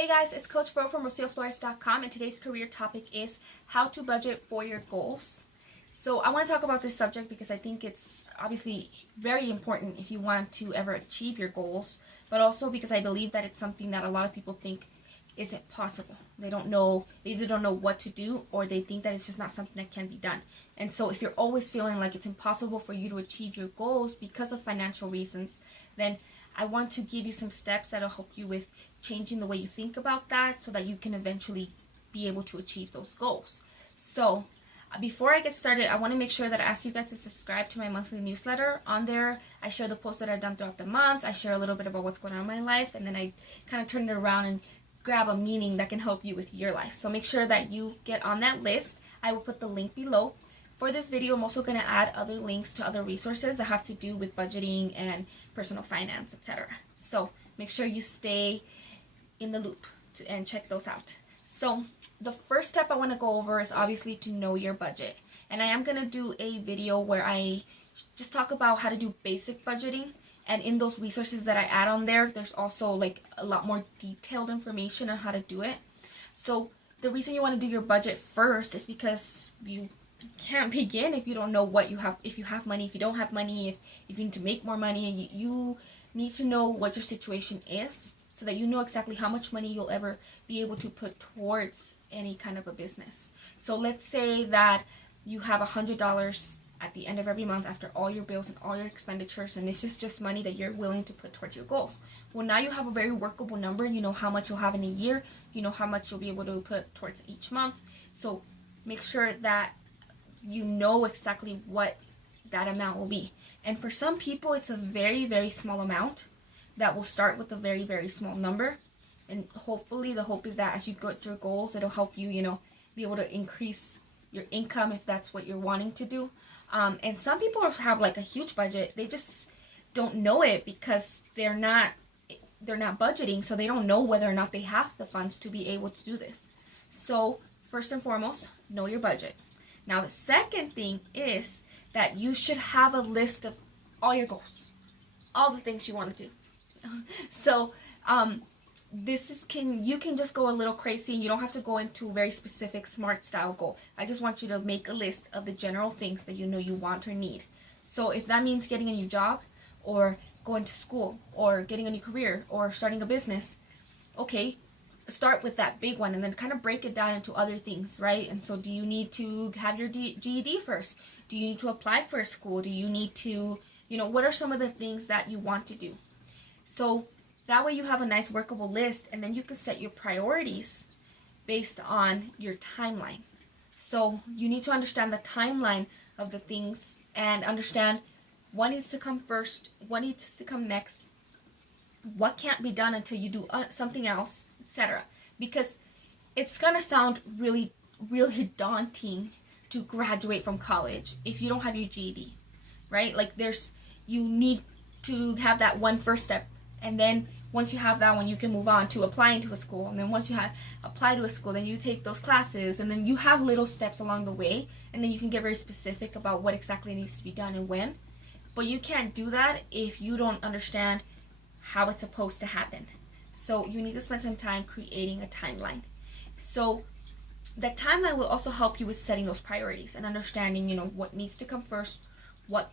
Hey guys, it's Coach Fro from RocioFlores.com, and today's career topic is how to budget for your goals. So I want to talk about this subject because I think it's obviously very important if you want to ever achieve your goals, but also because I believe that it's something that a lot of people think isn't possible. They either don't know what to do, or they think that it's just not something that can be done. And so if you're always feeling like it's impossible for you to achieve your goals because of financial reasons, then I want to give you some steps that'll help you with changing the way you think about that so that you can eventually be able to achieve those goals. So before I get started, I want to make sure that I ask you guys to subscribe to my monthly newsletter. On there, I share the posts that I've done throughout the month. I share a little bit about what's going on in my life, and then I kind of turn it around and grab a meaning that can help you with your life. So make sure that you get on that list. I will put the link below. For this video, I'm also going to add other links to other resources that have to do with budgeting and personal finance, etc. So make sure you stay in the loop and check those out. So the first step I want to go over is obviously to know your budget. And I am going to do a video where I just talk about how to do basic budgeting. And in those resources that I add on there, there's also like a lot more detailed information on how to do it. So the reason you want to do your budget first is because you can't begin if you don't know what you have, if you have money, if you don't have money, if you need to make more money. You need to know what your situation is so that you know exactly how much money you'll ever be able to put towards any kind of a business. So let's say that you have $100 at the end of every month after all your bills and all your expenditures, and it's just money that you're willing to put towards your goals. Well, now you have a very workable number. You know how much you'll have in a year. You know how much you'll be able to put towards each month. So make sure that you know exactly what that amount will be. And for some people, it's a very, very small amount that will start with a very, very small number. And hopefully the hope is that as you get your goals, it'll help you, be able to increase your income if that's what you're wanting to do. And some people have like a huge budget. They just don't know it because they're not budgeting, so they don't know whether or not they have the funds to be able to do this. So first and foremost, know your budget. Now the second thing is that you should have a list of all your goals, all the things you want to do. So you can just go a little crazy, and you don't have to go into a very specific SMART style goal. I just want you to make a list of the general things that you know you want or need. So if that means getting a new job, or going to school, or getting a new career, or starting a business, okay, start with that big one and then kind of break it down into other things, right? And so do you need to have your GED first? Do you need to apply for a school? Do you need to, what are some of the things that you want to do? So that way you have a nice workable list, and then you can set your priorities based on your timeline. So you need to understand the timeline of the things and understand what needs to come first, what needs to come next, what can't be done until you do something else, etc. Because it's gonna sound really, really daunting to graduate from college if you don't have your GED, right? Like you need to have that one first step, and then once you have that one, you can move on to applying to a school. And then once you have applied to a school, then you take those classes, and then you have little steps along the way, and then you can get very specific about what exactly needs to be done and when. But you can't do that if you don't understand how it's supposed to happen. So you need to spend some time creating a timeline. So that timeline will also help you with setting those priorities and understanding, what needs to come first, what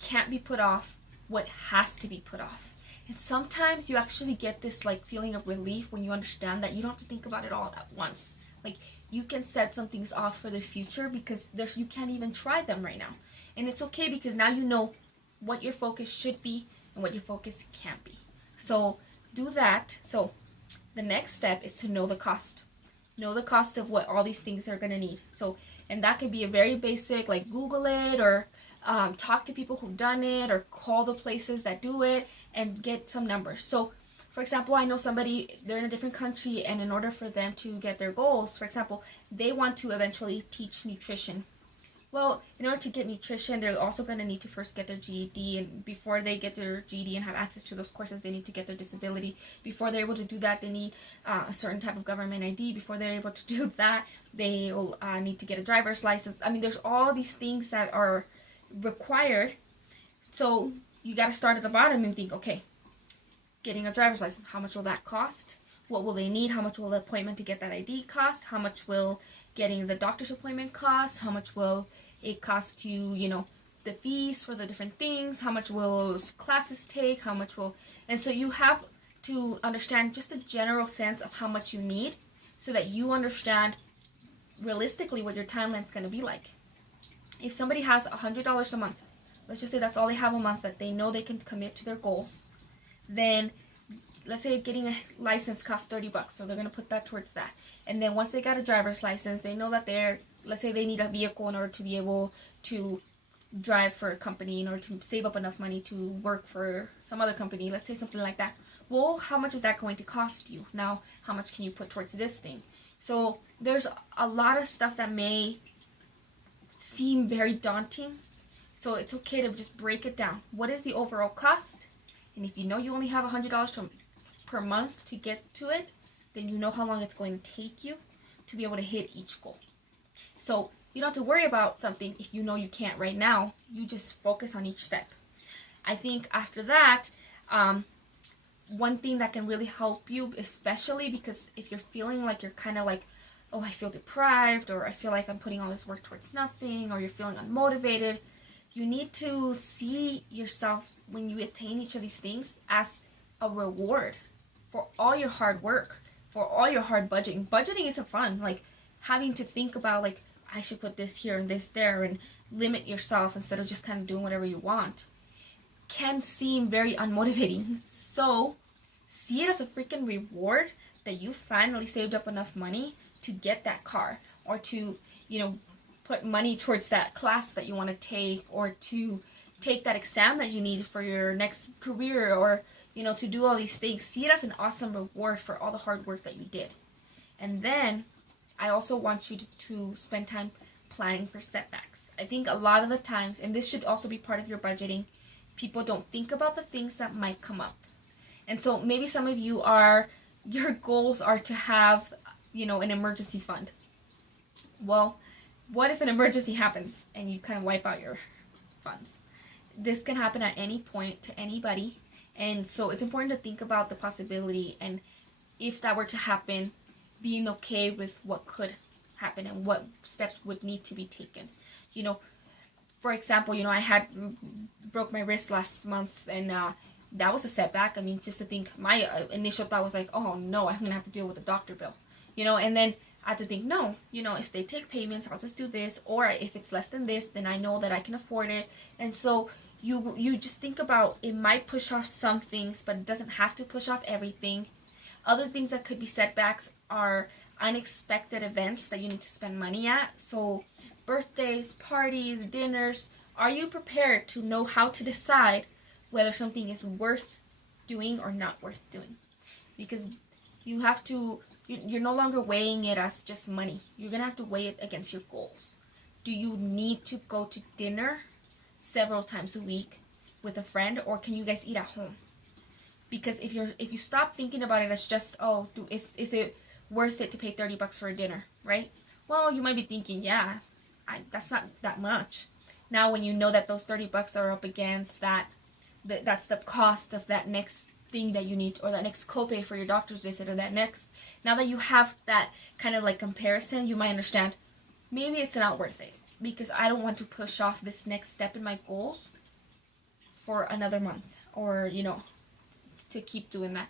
can't be put off, what has to be put off. And sometimes you actually get this like feeling of relief when you understand that you don't have to think about it all at once. Like you can set some things off for the future because you can't even try them right now. And it's okay because now you know what your focus should be and what your focus can't be. So do that. So the next step is to know the cost. Know the cost of what all these things are going to need. So, and that could be a very basic, like Google it, or talk to people who've done it, or call the places that do it and get some numbers. So for example, I know somebody, they're in a different country, and in order for them to get their goals, for example, they want to eventually teach nutrition. Well, in order to get nutrition, they're also going to need to first get their GED, and before they get their GED and have access to those courses, they need to get their disability. Before they're able to do that, they need a certain type of government ID. Before they're able to do that, they will need to get a driver's license. I mean, there's all these things that are required. So you got to start at the bottom and think, okay, getting a driver's license, how much will that cost? what will they need, how much will the appointment to get that ID cost, how much will getting the doctor's appointment cost, how much will it cost you, the fees for the different things, how much will classes take, how much will, and so you have to understand just a general sense of how much you need so that you understand realistically what your timeline's going to be like. If somebody has $100 a month, let's just say that's all they have a month that they know they can commit to their goals, then let's say getting a license costs $30, so they're going to put that towards that. And then once they got a driver's license, they know that let's say they need a vehicle in order to be able to drive for a company, in order to save up enough money to work for some other company, let's say something like that. Well, how much is that going to cost you? Now, how much can you put towards this thing? So there's a lot of stuff that may seem very daunting, so it's okay to just break it down. What is the overall cost? And if you know you only have $100 per month to get to it, then you know how long it's going to take you to be able to hit each goal. So you don't have to worry about something if you know you can't right now. You just focus on each step. I think after that, one thing that can really help you, especially because if you're feeling like you're kind of like, oh, I feel deprived, or I feel like I'm putting all this work towards nothing, or you're feeling unmotivated, you need to see yourself when you attain each of these things as a reward for all your hard work, for all your hard budgeting. Budgeting isn't fun. Like having to think about like, I should put this here and this there and limit yourself instead of just kind of doing whatever you want can seem very unmotivating. So see it as a freaking reward that you finally saved up enough money to get that car, or to, put money towards that class that you want to take, or to take that exam that you need for your next career, or, to do all these things. See it as an awesome reward for all the hard work that you did. And then I also want you to spend time planning for setbacks. I think a lot of the times, and this should also be part of your budgeting, people don't think about the things that might come up. And so maybe some of you your goals are to have, an emergency fund. Well, what if an emergency happens and you kind of wipe out your funds? This can happen at any point to anybody. And so it's important to think about the possibility, and if that were to happen, being okay with what could happen and what steps would need to be taken. For example, I had broke my wrist last month, and that was a setback. I mean, just to think, my initial thought was like, oh no, I'm gonna have to deal with a doctor bill, and then I had to think, no, if they take payments, I'll just do this, or if it's less than this, then I know that I can afford it. And so you just think about, it might push off some things, but it doesn't have to push off everything. Other things that could be setbacks are unexpected events that you need to spend money at. So birthdays, parties, dinners. Are you prepared to know how to decide whether something is worth doing or not worth doing? Because you have to, you're no longer weighing it as just money. You're going to have to weigh it against your goals. Do you need to go to dinner several times a week with a friend, or can you guys eat at home? Because if you stop thinking about it as just, is it worth it to pay $30 for a dinner, right? Well, you might be thinking, yeah, that's not that much. Now, when you know that those $30 are up against that's the cost of that next thing that you need, or that next copay for your doctor's visit, or now that you have that kind of like comparison, you might understand, maybe it's not worth it, because I don't want to push off this next step in my goals for another month, or, to keep doing that.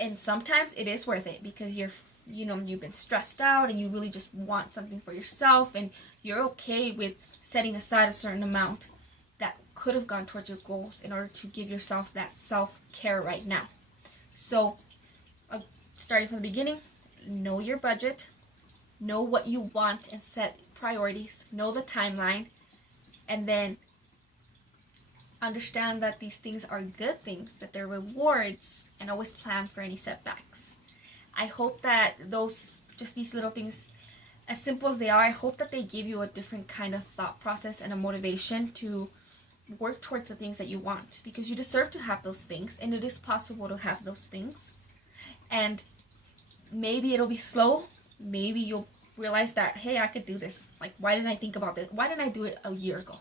And sometimes it is worth it because you've been stressed out and you really just want something for yourself, and you're okay with setting aside a certain amount that could have gone towards your goals in order to give yourself that self-care right now. So starting from the beginning, know your budget, know what you want, and set priorities, know the timeline, and then understand that these things are good things, that they're rewards, and always plan for any setbacks. I hope that these little things, as simple as they are, I hope that they give you a different kind of thought process and a motivation to work towards the things that you want, because you deserve to have those things, and it is possible to have those things. And maybe it'll be slow. Maybe you'll realize that, hey, I could do this. Like, why didn't I think about this? Why didn't I do it a year ago?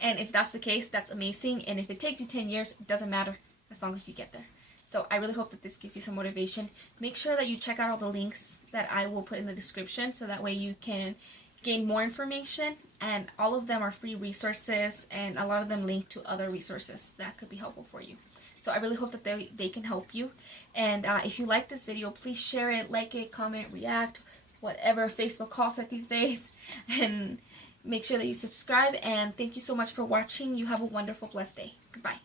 And if that's the case, that's amazing. And if it takes you 10 years, it doesn't matter, as long as you get there. So I really hope that this gives you some motivation. Make sure that you check out all the links that I will put in the description, so that way you can gain more information, and all of them are free resources, and a lot of them link to other resources that could be helpful for you. So I really hope that they can help you. And if you like this video, please share it, like it, comment, react, whatever Facebook calls it these days. And make sure that you subscribe. And thank you so much for watching. You have a wonderful, blessed day. Goodbye.